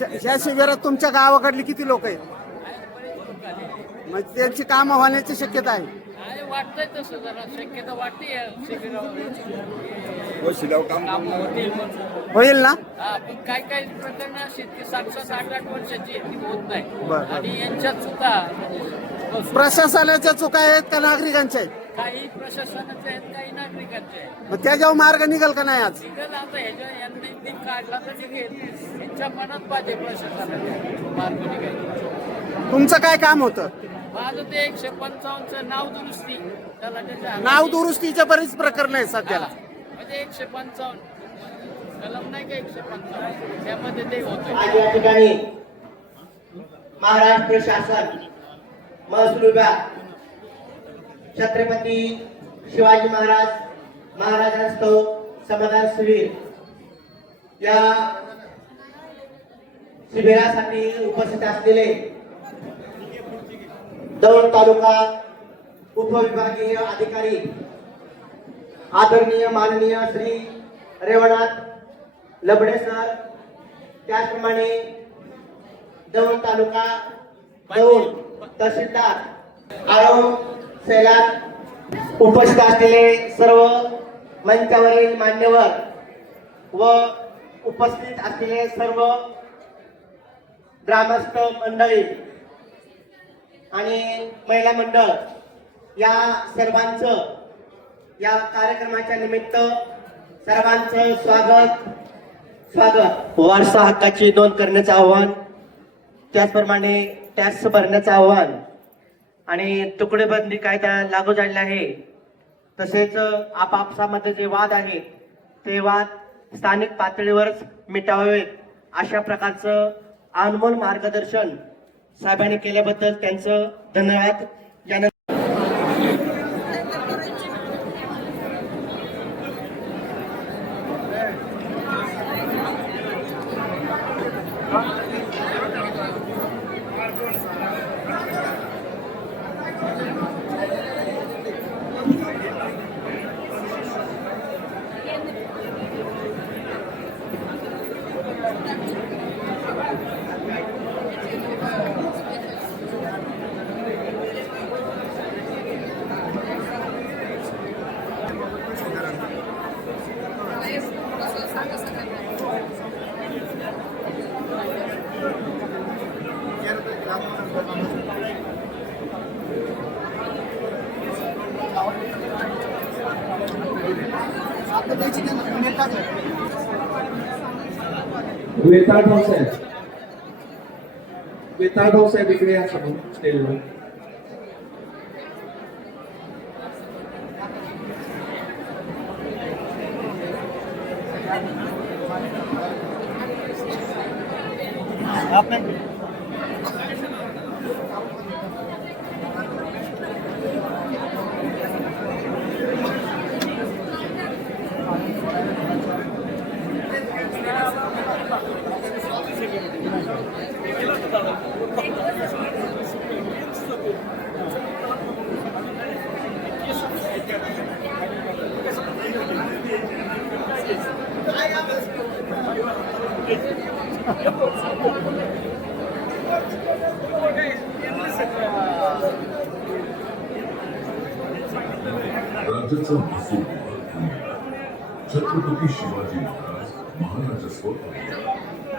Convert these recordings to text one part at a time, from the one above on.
ह्या शिबिरात तुमच्या गावाकडली किती लोक आहेत? मग त्यांची कामं होण्याची शक्यता आहे? वाटतंय तसं जरा शक्यता वाटते होईल ना? पण काही काही प्रकरण अशी की 7-8 वर्षाची ती होत नाही बरं. आणि यांच्या चुका प्रशासनाच्या चुका आहेत का नागरिकांच्या आहेत? काही प्रशासनाच्या आहेत काही नागरिकांच्या आहेत. मग त्याच्यावर मार्ग निघल का नाही आज? निघेल आता ह्याच्या यांनी ती काढला तर निघेल. यांच्या मनात पाहिजे प्रशासनाच्या मार्ग निघायचा. तुमचं काय काम होतं? माझं ते 155चं नाव दुरुस्ती त्याला त्याच्या नाव दुरुस्तीचे बरीच प्रकरण आहे सध्याला. म्हणजे 155 कलम नाही का 155 त्यामध्ये ते होतं. आज या ठिकाणी महाराष्ट्र शासन महसूल विभाग छत्रपती शिवाजी महाराजांस्तव समाधान शिबिर या शिबिरासाठी उपस्थित असलेले दौंड तालुका उपविभागीय अधिकारी आदरणीय माननीय श्री रेवनाथ लबडे सर, त्याचप्रमाणे दौंड तालुका दौंड तहसीलदार आरव सैलार, उपस्थित असलेले सर्व मंचावरील मान्यवर व उपस्थित असलेले सर्व ग्रामस्थ मंडळी आणि महिला मंडळ या सर्वांचं या कार्यक्रमाच्या निमित्त सर्वांचं स्वागत. वारसा हक्काची नोंद करण्याचं आव्हान, त्याचप्रमाणे टॅक्स भरण्याचं आव्हान आणि तुकडेबंदी कायदा लागू झालेला आहे. तसेच आपापसामध्ये जे वाद आहेत ते वाद स्थानिक पातळीवरच मिटावेत अशा प्रकारचं अनमोल मार्गदर्शन साहेबांनी केल्याबद्दल त्यांचं धन्यवाद. वेताळ साहेब इकडे या समोर स्टेजवर. राज्याचा महसूल छत्रपती शिवाजी महाराजस्व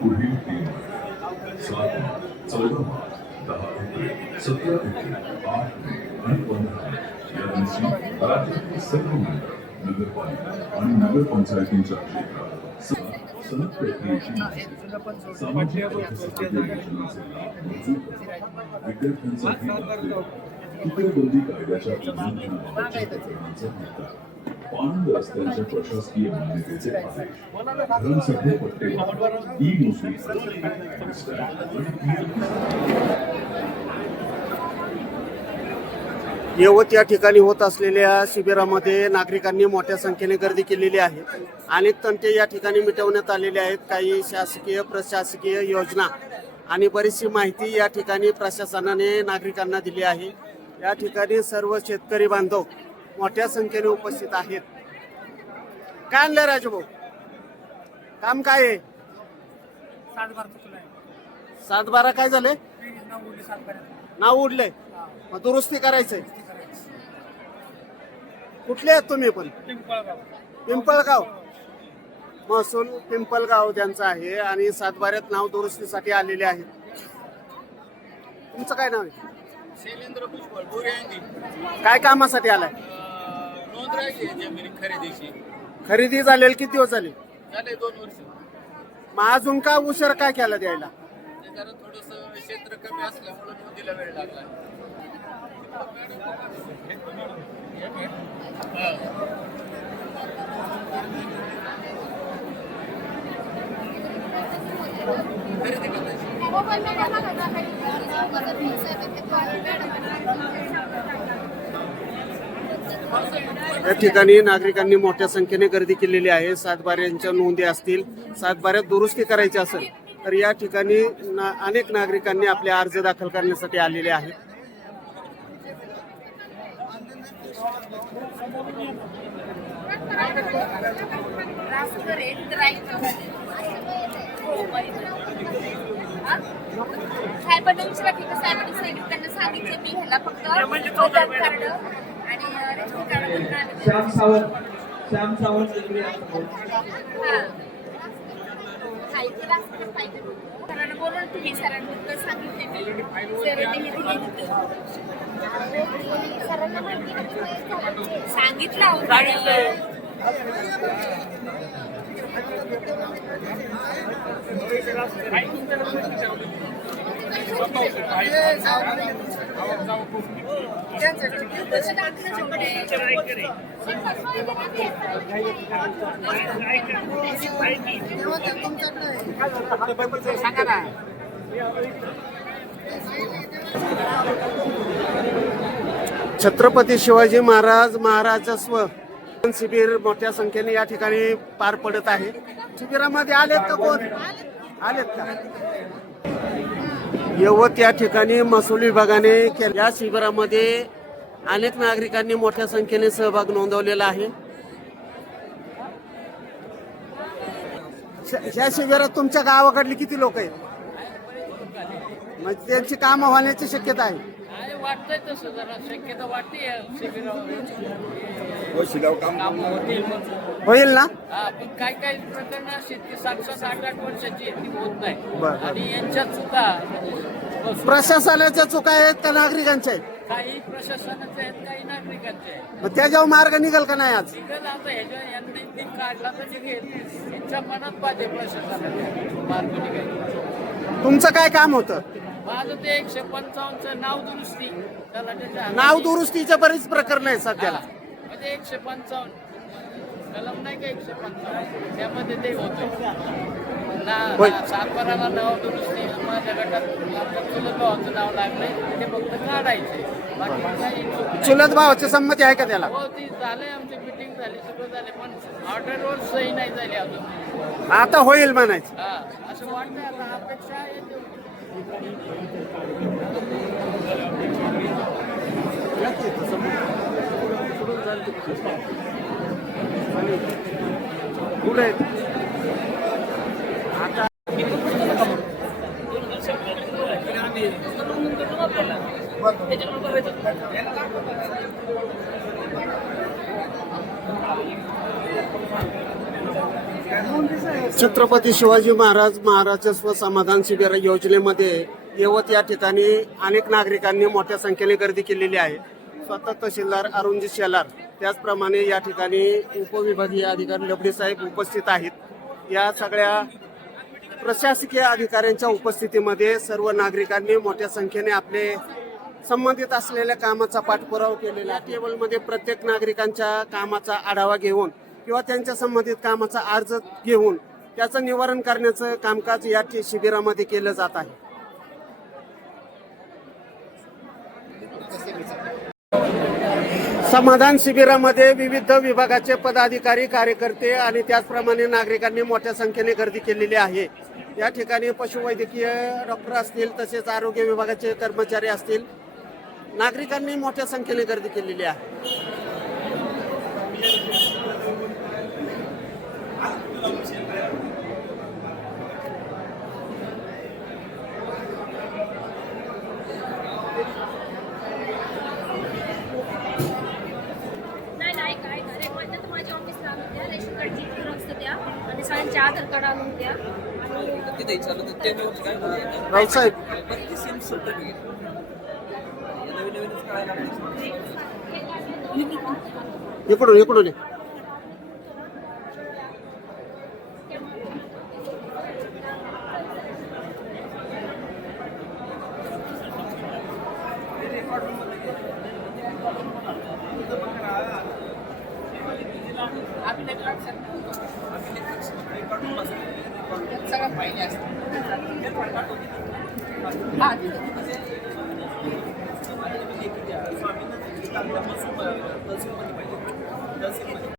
पुढील 3 महिने 7 मार्च 14 मार्च 10 एप्रिल 17 एप्रिल 8 मे आणि 15 मे या दिवशी राज्यातील सर्व मंडळ नगरपालिका आणि नगरपंचायतींच्या क्षेत्रात सनद प्रक्रियेची सामाजिक योजनांचे लाभ मंजूर करा. विद्यार्थ्यांसाठी तुकडेबंदी कायद्याच्या उल्लंघनाबाबतच्या प्रकरणांचा निकाल, पांढ रस्त्यांच्या प्रशासकीय मान्यतेचे आदेश, घरांसाठी पट्टे, ई-मोसमी येवत या ठिकाणी होत असलेल्या शिबिरामध्ये नागरिकांनी मोठ्या संख्येने गर्दी केलेली आहे. अनेक तंटे या ठिकाणी मिटवण्यात आलेले आहेत. काही शासकीय प्रशासकीय योजना आणि बरीचशी माहिती या ठिकाणी प्रशासनाने नागरिकांना दिली आहे. या ठिकाणी सर्व शेतकरी बांधव मोठ्या संख्येने उपस्थित आहेत. काय आणलं राजभाऊ? काम काय आहे? 7-12 काय झाले? नाव उडले. मग दुरुस्ती करायचंय. कुठले आहेत तुम्ही पण? पिंपळगाव. महसूल पिंपळगाव त्यांचं आहे आणि 7-12 नाव दुरुस्तीसाठी आलेले आहेत. तुमचं काय नाव आहे? शैलेंद्र पुष्पळ बोरियांगी. काय कामासाठी आलाय? नोंद राहिली जमीन खरेदीची. खरेदी झालेली किती दिवस झाले? झाले 2 वर्ष. मग अजून का उशीर काय केला द्यायला? ते जरा थोडंसं क्षेत्र कमी असल्यामुळे नोंदीला वेळ लागला. खरेदी करायची. या ठिकाणी नागरिकांनी मोठ्या संख्येने गर्दी केलेली आहे. 7-12 नोंदी असतील, 7-12 दुरुस्ती करायची असेल तर या ठिकाणी अनेक नागरिकांनी आपले अर्ज दाखल करण्यासाठी आलेले आहेत. साहेबांना विचारा की साहेबांनी सांगितलं सांगितलं मी ह्याला फक्त आधार कार्ड आणि रेशन कार्ड बनवून आणलं. श्याम सावंत इकडे या समोर. हां. खायचं असतं पाहिजे. सरांना बोलून तुम्ही सरांबद्दल सांगितले मी. सरांनी हे दिले तिथे. सरांना माहिती सांगितलं अहो. छत्रपती शिवाजी महाराजस्व शिबिर मोठ्या संख्येने या ठिकाणी पार पडत आहे. शिबिरामध्ये आलेत का कोण? आलेत का? यवत या ठिकाणी महसूल विभागाने या शिबिरामध्ये अनेक नागरिकांनी मोठ्या संख्येने सहभाग नोंदवलेला आहे. या शिबिरात तुमच्या गावाकडली किती लोक आहेत? म्हणजे त्यांची कामं होण्याची शक्यता आहे. वाटतंय तसं जरा शक्यता वाटते शिबिरावर काम होतील म्हणून. होईल ना? हा, पण काही काही प्रकरण अशी ती 7-8 वर्षाची ती होत नाही. बरं. आणि यांच्या चुका प्रशासनाच्या चुका आहेत का नागरिकांच्या आहेत? काही प्रशासनाच्या आहेत काही नागरिकांच्या आहेत. मग त्याच्यावर मार्ग निघेल का नाही आज? निघेल आता ह्याच्या यांनी ती काढला तर निघेल. यांच्या मनात पाहिजे प्रशासनाच्या मार्ग निघेल. तुमचं काय काम होतं? माझं ते 155चं नाव दुरुस्ती त्याला त्याच्या नाव दुरुस्तीचे बरीच प्रकरण आहेत सध्याला. म्हणजे 155 कलम नाही का 155 त्यामध्ये ते होतं होय. सातबाराला नाव दुरुस्ती माझ्या गटात चुलत भावाचं नाव लागलंय ते फक्त काढायचे बाकी काही चुलत भावाची संमती आहे का त्याला? हो ती झालंय आमची मिटिंग झाली सगळं झाले पण ऑर्डरवर सही नाही झाली अजून. आता होईल म्हणायचं. हा असं वाटतंय आता अपेक्षा आहे पुढे आता छत्रपती शिवाजी महाराजस्व समाधान शिबिर योजनेमध्ये यवत या ठिकाणी अनेक नागरिकांनी मोठ्या संख्येने गर्दी केलेली आहे. स्वतः तहसीलदार अरुणजी शेलार त्याचप्रमाणे या ठिकाणी उपविभागीय अधिकारी लबडे साहेब उपस्थित आहेत. या सगळ्या प्रशासकीय अधिकाऱ्यांच्या उपस्थितीमध्ये सर्व नागरिकांनी मोठ्या संख्येने आपले संबंधित असलेल्या कामाचा पाठपुरावा केलेला आहे. टेबलमध्ये प्रत्येक नागरिकांच्या कामाचा आढावा घेऊन किंवा त्यांच्या संबंधित कामाचा अर्ज घेऊन त्याचं निवारण करण्याचं कामकाज या शिबिरामध्ये केलं जात आहे. समाधान शिबिरामध्ये विविध विभागाचे पदाधिकारी कार्यकर्ते आणि त्याचप्रमाणे नागरिकांनी मोठ्या संख्येने गर्दी केलेली आहे. या ठिकाणी पशुवैद्यकीय डॉक्टर असतील तसेच आरोग्य विभागाचे कर्मचारी असतील नागरिकांनी मोठ्या संख्येने गर्दी केलेली आहे. रावसाहेब इकडून इकडून ये. सगळं पाहिजे असतं